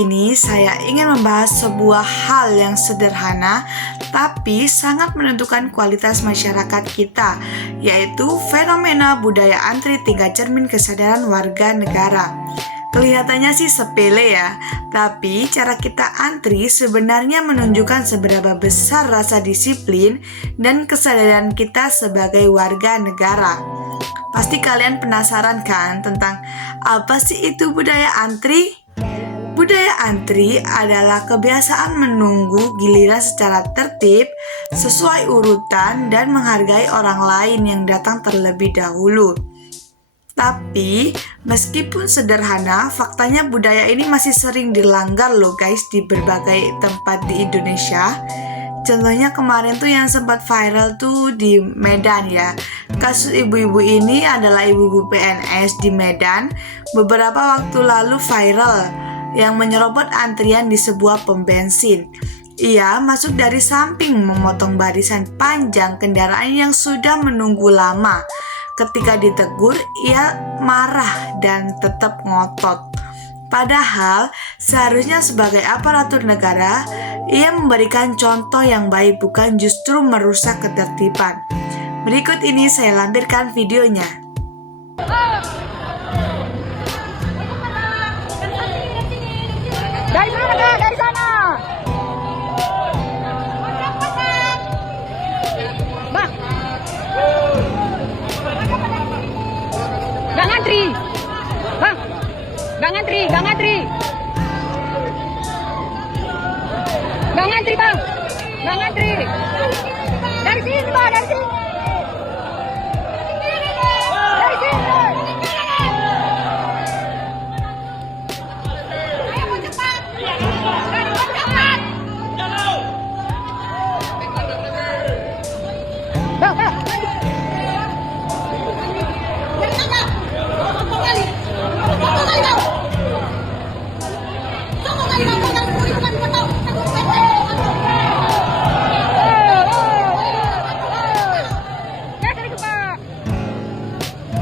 ini saya ingin membahas sebuah hal yang sederhana tapi sangat menentukan kualitas masyarakat kita, yaitu fenomena budaya antri tingkat cermin kesadaran warga negara. Kelihatannya sih sepele ya, tapi cara kita antri sebenarnya menunjukkan seberapa besar rasa disiplin dan kesadaran kita sebagai warga negara. Pasti kalian penasaran kan tentang apa sih itu budaya antri? Budaya antri adalah kebiasaan menunggu giliran secara tertib, sesuai urutan, dan menghargai orang lain yang datang terlebih dahulu. Tapi, meskipun sederhana, faktanya budaya ini masih sering dilanggar loh guys di berbagai tempat di Indonesia. Contohnya kemarin tuh yang sempat viral tuh di Medan ya. Kasus ibu-ibu ini adalah ibu-ibu PNS di Medan. Beberapa waktu lalu viral yang menyerobot antrian di sebuah pom bensin. Ia masuk dari samping memotong barisan panjang kendaraan yang sudah menunggu lama. Ketika ditegur, ia marah dan tetap ngotot. Padahal seharusnya sebagai aparatur negara, ia memberikan contoh yang baik, bukan justru merusak ketertiban. Berikut ini saya lampirkan videonya. Dari sana Kak, dari sana. Bang. Gak ngantri. Bang. Gak ngantri, gak ngantri. Gak ngantri Bang. Gak ngantri. Dari sini Bang, dari sini. Dari sini. Bang, bang.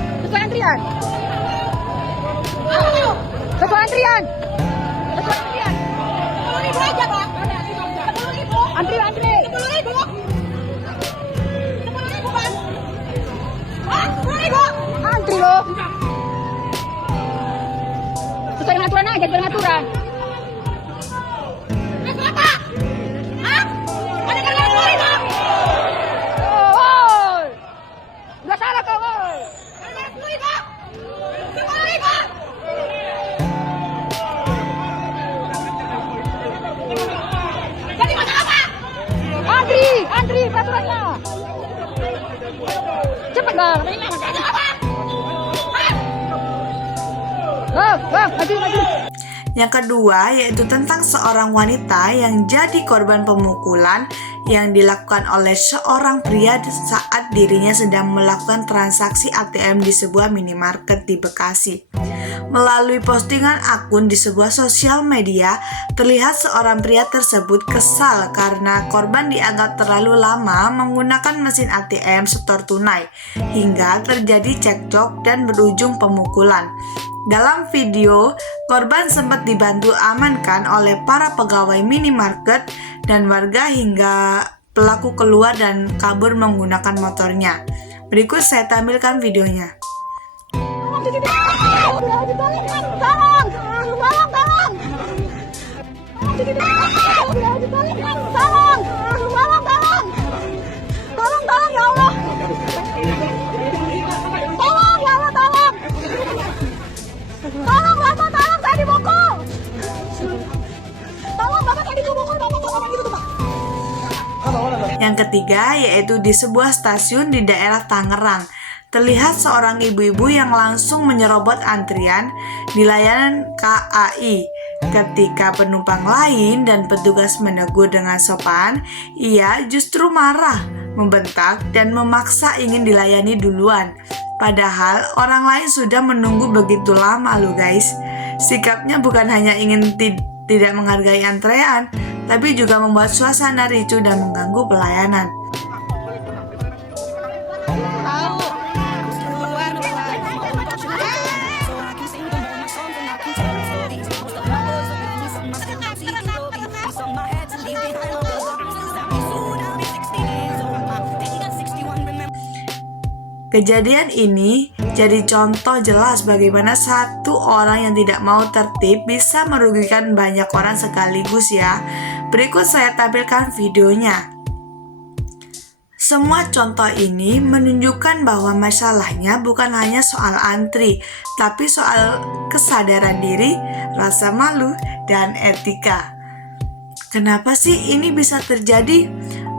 Sesuai antrian. Sesuai antrian. Sesuai antrian. 10.000 aja, Bang. 10.000. Antri, antri. 10.000. 10.000, Bang. Hah? 10.000. Antri loh. Sesuai dengan aturan aja, sesuai dengan aturan. Kenapa? Hah? Ada harga 10.000. Oh, udah salah kau, woi. Harga 10.000. 10.000. Jadi masalah apa? Antri, antri peraturannya. Cepet Bang. Apa? Bang, maju, maju. Yang kedua yaitu tentang seorang wanita yang jadi korban pemukulan yang dilakukan oleh seorang pria saat dirinya sedang melakukan transaksi ATM di sebuah minimarket di Bekasi. Melalui postingan akun di sebuah sosial media, terlihat seorang pria tersebut kesal karena korban dianggap terlalu lama menggunakan mesin ATM setor tunai, hingga terjadi cekcok dan berujung pemukulan. Dalam video, korban sempat dibantu amankan oleh para pegawai minimarket dan warga hingga pelaku keluar dan kabur menggunakan motornya. Berikut saya tampilkan videonya. Tolong ya Allah. Tolong ya Allah, tolong. Tolong Bapak, tolong saya dibokong. Tolong Bapak, saya dibokong. Bapak gitu tuh Pak. Yang ketiga yaitu di sebuah stasiun di daerah Tangerang. Terlihat seorang ibu-ibu yang langsung menyerobot antrian di layanan KAI. Ketika penumpang lain dan petugas menegur dengan sopan, ia justru marah, membentak, dan memaksa ingin dilayani duluan. Padahal orang lain sudah menunggu begitu lama loh guys. Sikapnya bukan hanya ingin tidak menghargai antrean, tapi juga membuat suasana ricuh dan mengganggu pelayanan. Kejadian ini jadi contoh jelas bagaimana satu orang yang tidak mau tertib bisa merugikan banyak orang sekaligus ya. Berikut saya tampilkan videonya. Semua contoh ini menunjukkan bahwa masalahnya bukan hanya soal antri, tapi soal kesadaran diri, rasa malu, dan etika. Kenapa sih ini bisa terjadi?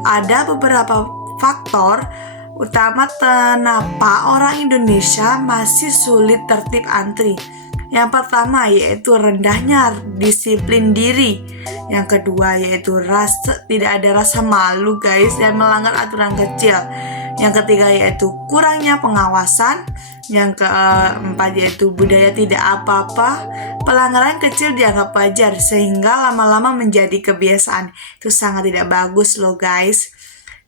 Ada beberapa faktor utama kenapa orang Indonesia masih sulit tertib antri. Yang pertama yaitu rendahnya disiplin diri. Yang kedua yaitu tidak ada rasa malu guys dan melanggar aturan kecil. Yang ketiga yaitu kurangnya pengawasan. Yang keempat yaitu budaya tidak apa-apa. Pelanggaran kecil dianggap wajar sehingga lama-lama menjadi kebiasaan. Itu sangat tidak bagus loh guys.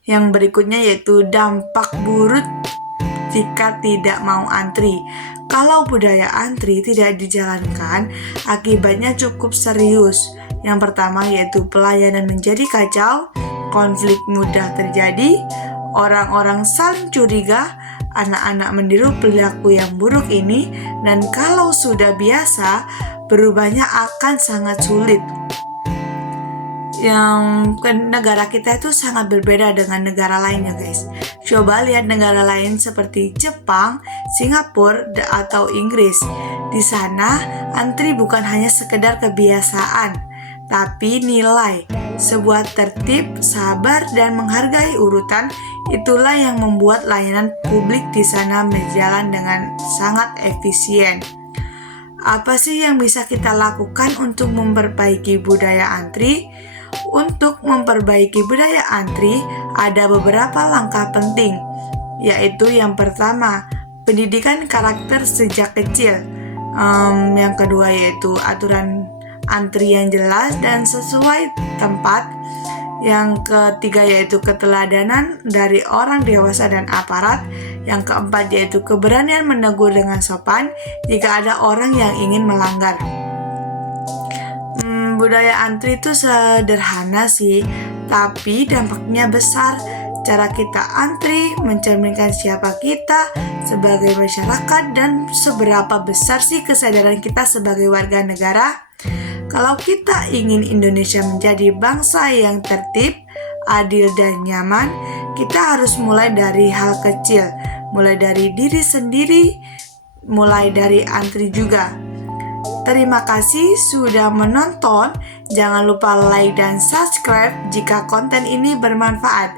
Yang berikutnya yaitu dampak buruk jika tidak mau antri. Kalau budaya antri tidak dijalankan, akibatnya cukup serius. Yang pertama yaitu pelayanan menjadi kacau, konflik mudah terjadi, orang-orang saling curiga, anak-anak meniru perilaku yang buruk ini, dan kalau sudah biasa, berubahnya akan sangat sulit. Yang negara kita itu sangat berbeda dengan negara lainnya guys. Coba lihat negara lain seperti Jepang, Singapura, atau Inggris. Di sana antri bukan hanya sekedar kebiasaan, tapi nilai. Sebuah tertib, sabar, dan menghargai urutan, itulah yang membuat layanan publik di sana berjalan dengan sangat efisien. Apa sih yang bisa kita lakukan untuk memperbaiki budaya antri? Untuk memperbaiki budaya antri, ada beberapa langkah penting, yaitu yang pertama, pendidikan karakter sejak kecil. Yang kedua yaitu aturan antri yang jelas dan sesuai tempat. Yang ketiga yaitu keteladanan dari orang dewasa dan aparat. Yang keempat yaitu keberanian menegur dengan sopan jika ada orang yang ingin melanggar. Budaya antri itu sederhana sih, tapi dampaknya besar. Cara kita antri mencerminkan siapa kita sebagai masyarakat dan seberapa besar sih kesadaran kita sebagai warga negara. Kalau kita ingin Indonesia menjadi bangsa yang tertib, adil, dan nyaman, kita harus mulai dari hal kecil, mulai dari diri sendiri, mulai dari antri juga. Terima kasih sudah menonton. Jangan lupa like dan subscribe jika konten ini bermanfaat.